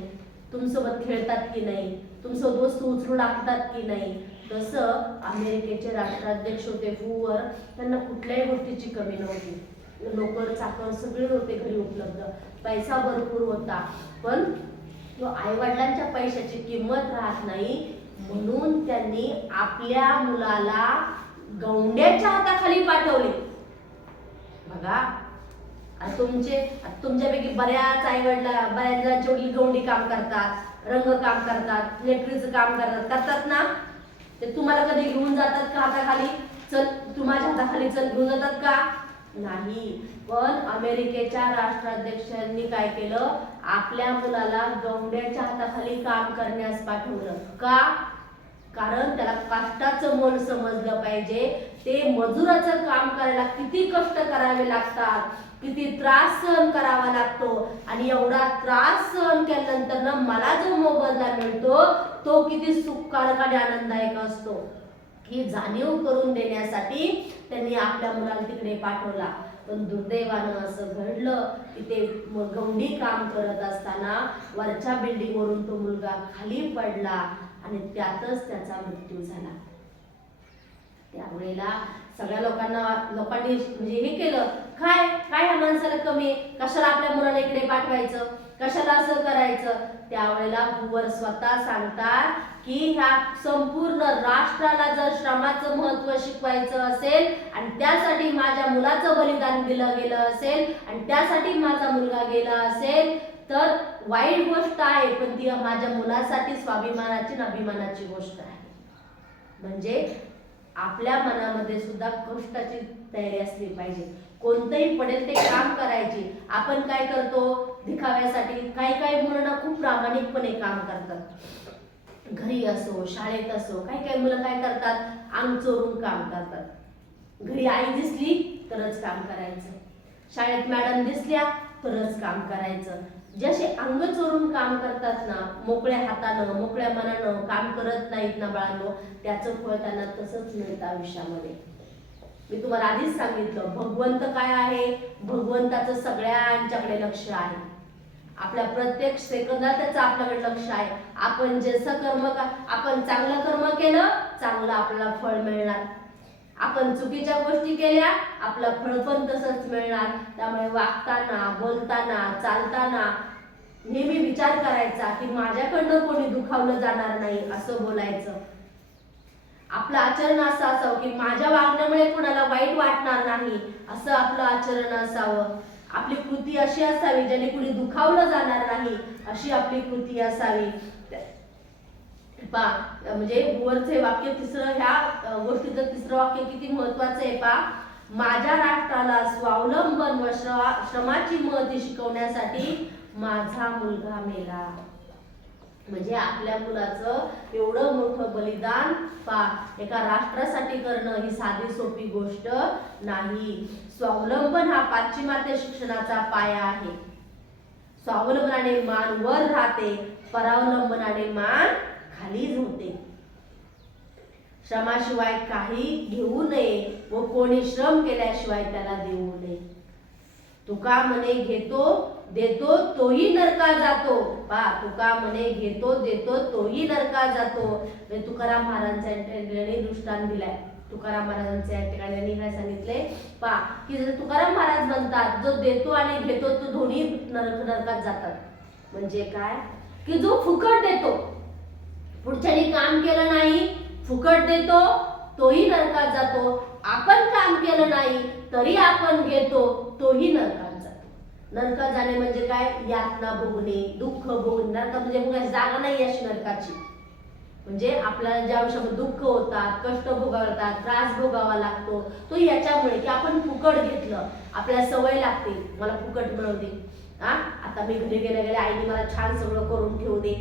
तुमच्यासोबत खेळतात की नाही, तुमचं वस्तू उचलू लागतात की नाही। तसं अमेरिकेचे राष्ट्राध्यक्ष होते हूवर, त्यांना कुठल्याही गोष्टीची कमी नव्हती, नोकर चाकर सगळे होते घरी उपलब्ध, पैसा भरपूर होता, पण तो आई वडिलांच्या पैशाची किंमत राहत नाही, म्हणून त्यांनी आपल्या मुलाला गौंड्याच्या हाताखाली पाठवले। बघा, तुमच्यापैकी बऱ्याच आई बऱ्याच जणांची वडील गौंडी काम करतात, रंग काम करतात, इलेक्ट्रिकचं काम करतात ना, ते तुम्हाला कधी घेऊन जातात का हाताखाली, चल तू माझ्या हाताखाली चल, घेऊन जातात का? नाही। पण अमेरिकेच्या राष्ट्राध्यक्षांनी काय केलं, आपल्या मुलाला गौंड्याच्या हाताखाली काम करण्यास पाठवलं का? कारण त्याला कष्टाचं मोल समजलं पाहिजे, ते मजुराचं काम करायला किती कष्ट करावे लागतात, किती त्रास सहन करावा लागतो, आणि एवढा त्रास सहन केल्यानंतर मला जो मोबदला मिळतो तो किती सुखकारक आणि आनंददायक असतो, ही जाणीव करून देण्यासाठी त्यांनी आपल्या मुलाला तिकडे पाठवला। पण दुर्दैवानं असं घडलं की ते गौंडी काम करत असताना वरच्या बिल्डिंगवरून तो मुलगा खाली पडला आणि त्यातच त्याचा मृत्यू झाला। त्यावेळेला सगळ्या लोकांनी म्हणजे हे केलं, काय काय ह्या माणसाला कमी, कशाला आपल्या मुलाला इकडे पाठवायचं, कशाला असं करायचं? त्यावेळेला हूवर स्वतः सांगतात की ह्या संपूर्ण राष्ट्राला जर श्रमाचं महत्त्व शिकवायचं असेल, आणि त्यासाठी माझ्या मुलाचं बलिदान दिलं गेलं असेल, आणि त्यासाठी माझा मुलगा गेला असेल, तर वाईट गोष्ट आहे, पण ती माझ्या मुलासाठी स्वाभिमानाची आणि अभिमानाची गोष्ट आहे। म्हणजे आपल्या मनामध्ये सुद्धा कष्टाची तयारी असली पाहिजे, कोणतंही पडेल ते काम करायची। आपण काय करतो दिखाव्यासाठी, काही मुलांना खूप प्रामाणिकपणे काम करतात, घरी असो शाळेत असो काही काही मुलं काय करतात, अंग चोरून काम करतात. घरी आई दिसली तरच काम करायचं, शाळेत मॅडम दिसल्या तरच काम करायचं. जसे अंग चोरून काम करतात ना, मोकळ्या हातानं मोकळ्या मनानं काम करत नाहीत ना बाळांनो, त्याचं फळ त्यांना तसंच मिळतं आयुष्यामध्ये. मी तुम्हाला आधीच सांगितलं, भगवंत काय आहे, भगवंताचं सगळ्यांच्याकडे लक्ष आहे. आपल्या प्रत्येक सेकंदात त्याचं आपल्याकडे लक्ष आहे. आपण आपण चांगलं कर्म केलं, चांगलं आपल्याला फळ मिळणार. आपण चुकीच्या गोष्टी केल्या, आपलं फळ पण तसंच मिळणार. त्यामुळे वागताना बोलताना चालताना नेहमी विचार करायचा की माझ्याकडनं कोणी दुखावलं जाणार नाही असं बोलायचं. आपलं आचरण असं असावं की माझ्या वागण्यामुळे कोणाला वाईट वाटणार नाही असं आपलं आचरण असावं. आपली कृती अशी असावी ज्याने कुणी दुखावलं जाणार नाही अशी आपली कृती असावी. म्हणजे वरचे वाक्य तिसरं, ह्या गोष्टीचं तिसरं वाक्य किती महत्वाचं आहे माझ्या राष्ट्राला स्वावलंबन व श्रमाची महती शिकवण्यासाठी माझा मुलगा मेला. म्हणजे आपल्या मुलाचं एवढं मोठं बलिदान एका राष्ट्रासाठी करणं ही साधी सोपी गोष्ट नाही. स्वावलंबन हा पाश्चिमात्य शिक्षणाचा पाया आहे. स्वावलंबनाने मान वर राहते, परावलंबनाने मान खाली होते. श्रमाशिवाय काही घेऊ नये व कोणी श्रम केल्याशिवाय त्याला देऊ नये. तुका म्हणे घेतो देतो तोही नरका जातो. तुका म्हणे घेतो देतो तोही नरका जातो. तुकाराम महाराजांच्या दृष्टांत दिलाय. तुकाराम महाराजांच्या ठिकाणी काय सांगितले की जर तुकाराम महाराज म्हणतात जो देतो आणि घेतो तो दोन्ही नरकात जातात. म्हणजे काय की जो फुकट देतो, पुढच्याने काम केलं नाही, फुकट देतो तोही नरकात जातो. आपण काम केलं नाही तरी आपण घेतो तोही नरकात जातो. नरकात जाणे म्हणजे काय, यातना भोगणे, दुःख भोगणे. नरकात म्हणजे जागा नाही अशी नरकाची. म्हणजे आपल्याला ज्या आयुष्यामध्ये दुःख होतात, कष्ट भोगावे लागतात, त्रास भोगावा लागतो तो याच्यामुळे की आपण फुकट घेतलं. आपल्याला सवय लागते मला फुकट मिळू दे. आता मी घरी गेल्या आईने मला छान सगळं करून ठेवू दे.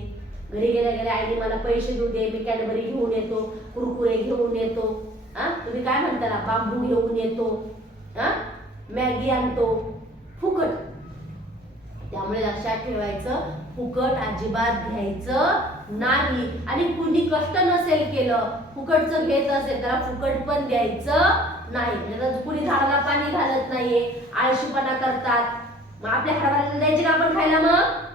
घरी गेल्या आईने मला पैसे देऊ दे, मी कॅडबरी घेऊन येतो, कुरकुरे घेऊन येतो, तुम्ही काय म्हणता ना बांबू घेऊन येतो, मॅगी आणतो, फुकट. त्यामुळे लक्षात ठेवायचं फुकट अजिबात घ्यायचं नाही. आणि कुणी कष्ट नसेल केलं, फुकटचं घेत असेल त्याला फुकट पण द्यायचं नाही. म्हणजे कुणी झाडाला पाणी घालत नाहीये, आळशीपणा करतात, मग आपल्या हरभऱ्याला द्यायचे का आपण खायला? मग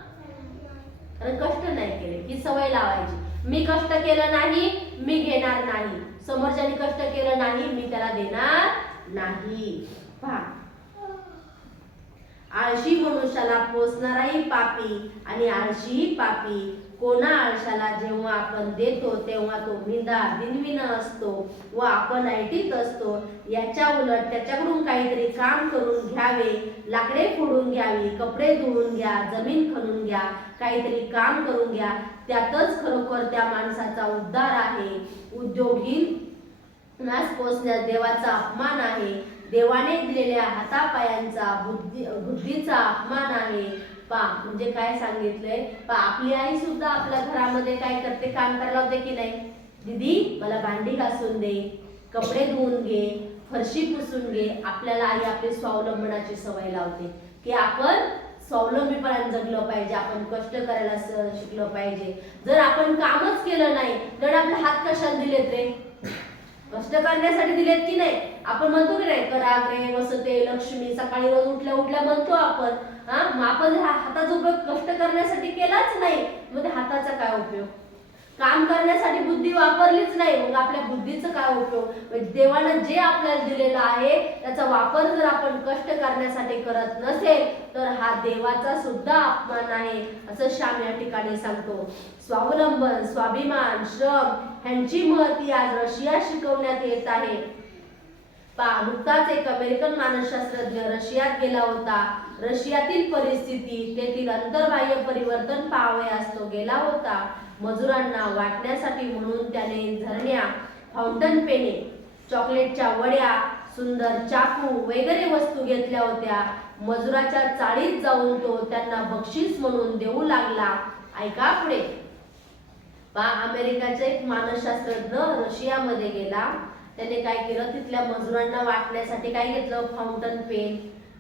कारण कष्ट नाही केले ही सवय लावायची. मी कष्ट केलं नाही मी घेणार नाही, समोरच्याने कष्ट केलं नाही मी त्याला देणार नाही. आळशी मनुष्याला पोसणाराही पापी आणि आळशीही पापी. कोणा आळशाला जेव्हा आपण देतो तेव्हा तो बिनविन असतो व आपण ऐटीत असतो. याच्या उलट त्याच्याकडून काहीतरी काम करून घ्यावे, लाकडे फोडून घ्यावी, कपडे धुवून घ्या, जमीन खणून घ्या, काहीतरी काम करून घ्या. त्यातच खरोखर त्या माणसाचा उद्धार आहे. उद्योगीनास पोसण्यास देवाचा अपमान आहे. देवाने दिलेल्या हातापायांचा बुद्धीचा अपमान आहे. म्हणजे काय सांगितलंय आपली आई सुद्धा आपल्या घरामध्ये काय करते, काम करायला होते की नाही, दीदी मला भांडी घासून दे, कपडे धुवून घे, फरशी पुसून घे. आपल्याला आई आपली स्वावलंबनाची सवय लावते की आपण स्वावलंबीपणाने जगलं पाहिजे, आपण कष्ट करायला शिकलं पाहिजे. जर आपण कामच केलं नाही तर आपले हात कशाला दिलेत रे, कष्ट करण्यासाठी दिलेत की नाही. आपण म्हणतो की नाही कराग्रे वसते लक्ष्मी, सकाळी रोज उठल्या उठल्या म्हणतो आपण. मग आपण हाताचा उपयोग कष्ट करण्यासाठी केलाच नाही, मग हाताचा काय उपयोग. काम करण्यासाठी बुद्धी वापरलीच नाही, मग आपल्या बुद्धीचा काय उपयोग. म्हणजे देवानं जे आपल्याला दिलेलं आहे त्याचा वापर जर आपण कष्ट करण्यासाठी करत नसेल तर हा देवाचा सुद्धा अपमान आहे असं श्याम या ठिकाणी सांगतो. स्वावलंबन, स्वाभिमान, श्रम ह्यांची महती आज रशिया शिकवण्यात येत आहे. नुकताच एक अमेरिकन मानसशास्त्रज्ञ रशियात गेला होता. रशियातील परिस्थिती, तेथील अंतर्बाह्य परिवर्तन पाहावयास तो गेला होता. मजुरांना वाटण्यासाठी म्हणून त्याने झरण्या, फाउंटन पेने, चॉकलेटच्या वड्या, सुंदर चाकू वगैरे वस्तू घेतल्या होत्या. मजुराच्या चाळीत जाऊन तो त्यांना बक्षीस म्हणून देऊ लागला. ऐका पुढे. अमेरिकाचा एक मानसशास्त्रज्ञ रशियामध्ये गेला. त्याने काय केलं, तिथल्या मजुरांना वाटण्यासाठी काय घेतलं, फाउंटन पेन,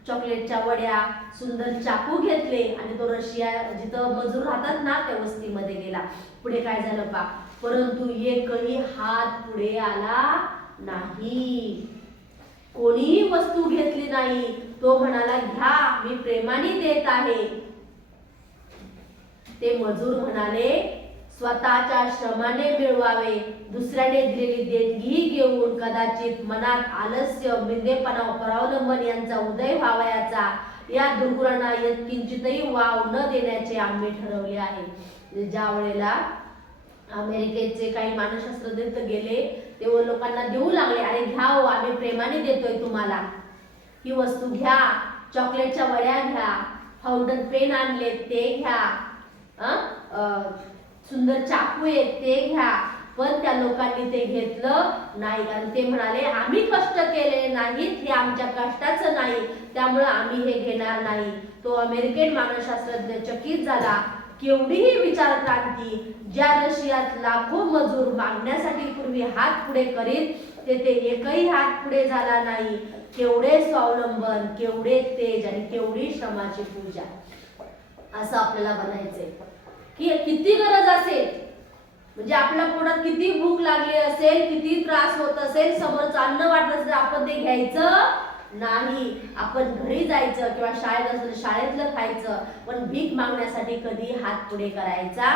चॉकलेटच्या वड्या, सुंदर चाकू घेतले आणि तो रशिया जिथं मजूर राहतात ना त्या वस्तीमध्ये गेला. पुढे काय झालं परंतु एकही हात पुढे आला नाही, कोणीही वस्तू घेतली नाही. तो म्हणाला, घ्या, मी प्रेमाने देत आहे. ते मजूर म्हणाले, स्वतःच्या श्रमाने मिळवावे, दुसऱ्याने दिलेली देणगी घेऊन कदाचित मनात आलस्य, मिंदेपणा, परावलंबन यांचा उदय व्हावयाचा, या दुर्गुणांना किंचितही वाव न देण्याचे आम्ही ठरवले आहे. ज्या वेळेला अमेरिकेचे काही मानसशास्त्रज्ञ गेले तेव्हा लोकांना देऊ लागले, अरे घ्या, आम्ही प्रेमाने देतोय तुम्हाला, ही वस्तू घ्या, चॉकलेटच्या वड्या घ्या, फाउंटन पेन आणले ते घ्या, सुंदर चाकू आहे ते घ्या. पण त्या लोकांनी ते घेतलं नाही, कारण ते म्हणाले, आम्ही कष्ट केले नाहीत, हे आमच्या कष्टाचं नाही, त्यामुळे आम्ही हे घेणार नाही. तो अमेरिकन मानसशास्त्रज्ञ चकित झाला. केवढीही विचार क्रांती, ज्या रशियात लाखो मजूर मागण्यासाठी पूर्वी हात पुढे करीत, तेथे एकही हात पुढे झाला नाही. केवढे स्वावलंबन, केवढे तेज आणि केवढी श्रमाची पूजा. असं आपल्याला बनायचंय की किती गरज असेल, म्हणजे आपल्या पोटात किती भूक लागली असेल, किती त्रास होत असेल, समोरचं अन्न वाटत असेल, आपण ते घ्यायचं नाही. आपण घरी जायचं किंवा शाळेत असेल शाळेतलं खायचं, पण भीक मागण्यासाठी कधी हात पुढे करायचा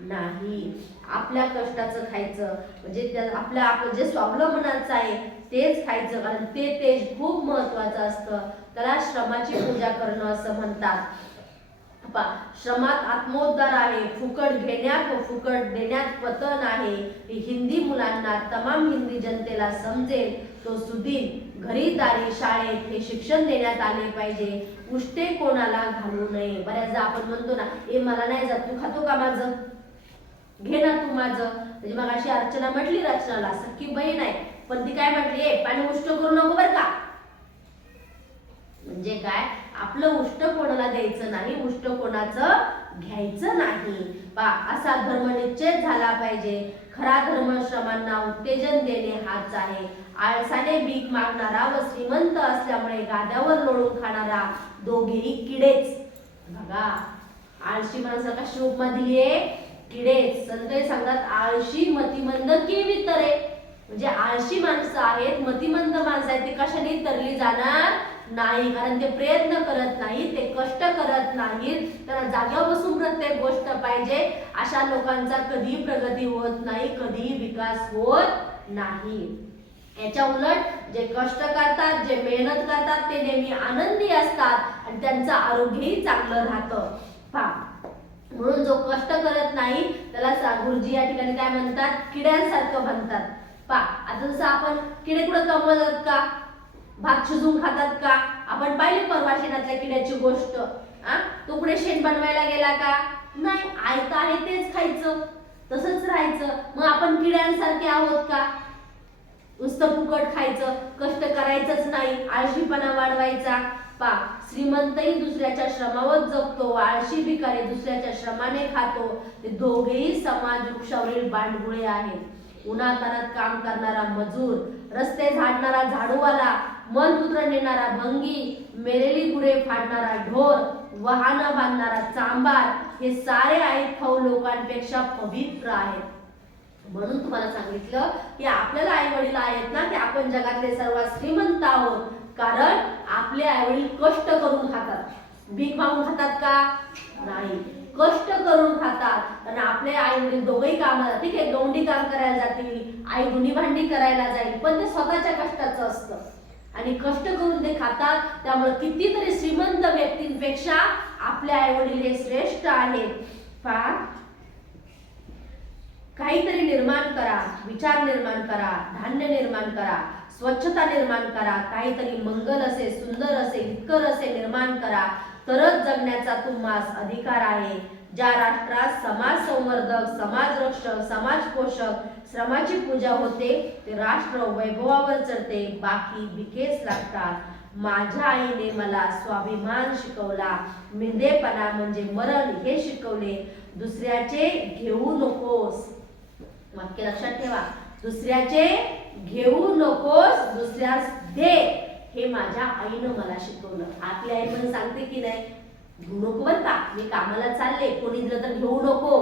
नाही. आपल्या कष्टाचं खायचं, म्हणजे आपलं जे स्वावलंबनाचं आहे तेच खायचं, कारण ते तेज खूप महत्वाचं असतं. त्याला श्रमाची पूजा करणं असं म्हणतात. श्रमात आत्मोद्धार आहे, फुकट घेण्यात व फुकट देण्यात पतन आहे. हिंदी मुलांना, तमाम हिंदी जनतेला समजेल तो सुदीन घरी, दारी, शाळेत हे शिक्षण देण्यात आले पाहिजे. उष्टे कोणाला घालू नये. बऱ्याचदा आपण म्हणतो ना, मला नाही जात, तू खातो का माझं, घे ना तू माझं. म्हणजे मग अशी अर्चना म्हटली रचनाला, सख्खी बहीण आहे, पण ती काय म्हटली, पाणी उष्ट करू नको बर का. म्हणजे काय, आपलं उष्ट कोणाला द्यायचं नाही, उष्ट कोणाचं घ्यायचं नाही. असा धर्म निश्चय झाला पाहिजे. खरा धर्म श्रमांना उत्तेजन देणे हाच आहे. आळसाने भीक मागणारा व श्रीमंत असल्यामुळे गाद्यावर लोळून खाणारा दोघेही किडेच. बघा, आळशी माणसाला कशी उपमा दिलीये, किडेच. संत सांगतात, आळशी मतिमंद केवी तरे. म्हणजे आळशी माणसं आहेत, मतिमंद माणसं आहेत, ते कशाने तरली जाणार नाही, कारण ते प्रयत्न करत नाही, ते कष्ट करत नाहीत. त्यांना जाग्यावर बसून प्रत्येक गोष्ट पाहिजे. अशा लोकांचा कधी प्रगती होत नाही, कधीही विकास होत नाही. याच्या उलट जे कष्ट करतात, जे मेहनत करतात, ते नेहमी आनंदी असतात आणि त्यांचं आरोग्यही चांगलं राहतं. म्हणून जो कष्ट करत नाही त्याला गुरुजी या ठिकाणी काय म्हणतात, किड्यांसारखं म्हणतात. आता जसं आपण किडे कुठं कमवतात का, भात शिजून खातात का. आपण पाहिली परवा शेणातल्या किड्याची गोष्ट. तो कुठे शेण बनवायला गेला का, नाही, आयतं आहे तेच खायचं, तसंच राहायचं. मग आपण किड्यांसारखे आहोत का, नुसतं फुकट खायचं, कष्ट करायचंच नाही, आळशीपणा वाढवायचा. श्रीमंतही दुसऱ्याच्या श्रमावर जगतो, आळशी भिकारी दुसऱ्याच्या श्रमाने खातो. ते दोघेही समाज वृक्षावरील बांडगुळे आहेत. उन्हातानात काम करणारा मजूर, रस्ते झाडणारा झाडूवाला, मलमूत्र नेणारा भंगी, मेलेली गुरे फाडणारा ढोर, वाहनं बांधणारा चांभार, हे सारे आहेत खाऊ लोकांपेक्षा पवित्र आहेत. म्हणून तुम्हाला सांगितलं की आपल्याला आई वडील आहेत ना, ते आपण जगातले सर्वात श्रीमंत आहोत, कारण आपले आई वडील कष्ट करून खातात. भीक मागून खातात का, नाही, कष्ट करून खातात. आणि आपले आई वडील दोघेही कामाला, ठीक आहे, गवंडी काम करायला जातील, आई धुणी भांडी करायला जाईल, पण ते स्वतःच्या कष्टाचं असतं आणि कष्ट करून ते खातात. त्यामुळे कितीतरी श्रीमंत व्यक्तींपेक्षा आपले आई वडील हे श्रेष्ठ आहेत. काहीतरी निर्माण करा, विचार निर्माण करा, धान्य निर्माण करा, स्वच्छता निर्माण करा, काहीतरी मंगल असे, सुंदर असे, हितकर असे निर्माण करा, तरच जगण्याचा तुम्हास अधिकार आहे. ज्या राष्ट्रात समाज संवर्धक, समाज रक्षक, समाज पोषक, श्रमाची पूजा होते, ते राष्ट्र वैभवावर चढते, बाकी भिकेच लागतात. माझ्या आईने मला स्वाभिमान शिकवला, मिंदेपणा म्हणजे मरण हे शिकवले. दुसऱ्याचे घेऊ नकोस. वाक्य लक्षात ठेवा. दुसऱ्याचे घेऊ नकोस, दुसऱ्यास दे. हे माझ्या आईनं मला शिकवलं. आपली आई पण सांगते की नाही, घेऊ नको बरं का, मी कामाला चालले, कोणी दिलं तर घेऊ नको.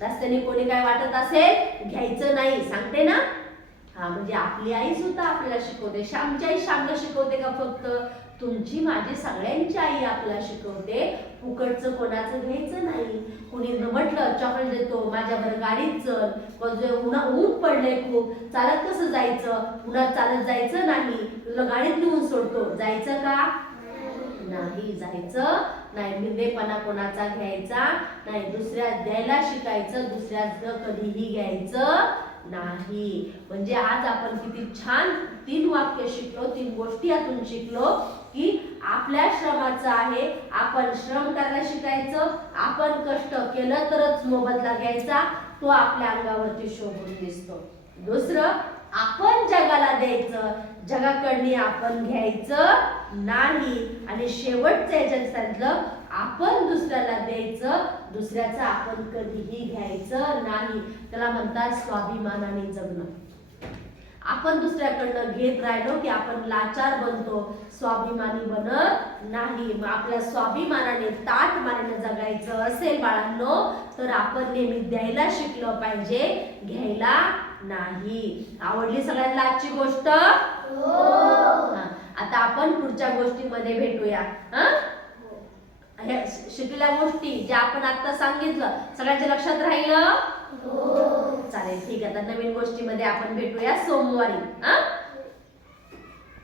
रस्त्याने कोणी काय वाटत असेल घ्यायचं नाही, सांगते ना. हा, म्हणजे आपली आई सुद्धा आपल्याला शिकवते. श्यामची आई श्यामला शिकवते का फक्त? तुमची माझी सगळ्यांची आई आपल्याला शिकवते. फुकटचं कोणाचं घ्यायचं नाही. कुणी म्हटलं चॉकलेट देतो, माझ्यावर गाडीत चल, ऊन पडलंय खूप, चालत कसं जायचं, उन्हात चालत जायचं नाही, तुला गाडीत नेऊन सोडतो, जायचं का? नाही, जायचं नाही. निर्दयपणा कोणाचा घ्यायचा नाही. दुसऱ्या द्यायला शिकायचं, दुसऱ्याचं कधीही घ्यायचं नाही. म्हणजे आज आपण किती छान 3 वाक्य शिकलो, 3 गोष्टी यातून शिकलो की आपल्या श्रमाचं आहे, आपण श्रम करायला शिकायचं, आपण कष्ट केलं तरच मोबदला घ्यायचा, तो आपल्या अंगावरती शोभून दिसतो. दुसरं, आपण जगाला द्यायचं, जगाकडनी आपण घ्यायचं नाही. आणि शेवटचं याच्यात सांगितलं, आपण दुसऱ्याला द्यायचं, दुसऱ्याचं आपण कधीही घ्यायचं नाही. त्याला म्हणतात स्वाभिमानाने जगणं. आपण दुसऱ्याकडनं घेत राहिलो की आपण लाचार बनतो, स्वाभिमानी बनत नाही. मग आपल्या स्वाभिमानाने ताठमानेने जगायचं असेल बाळांनो, तर आपण नेहमी द्यायला शिकलं पाहिजे, घ्यायला नाही. आवडली सगळ्यांना आजची गोष्ट? आता आपण पुढच्या गोष्टीमध्ये भेटूया. शिकलेल्या गोष्टी ज्या आपण आता सांगितलं सगळ्यांच्या लक्षात राहिलं? चालेल, ठीक आहे. आता नवीन गोष्टीमध्ये आपण भेटूया सोमवारी.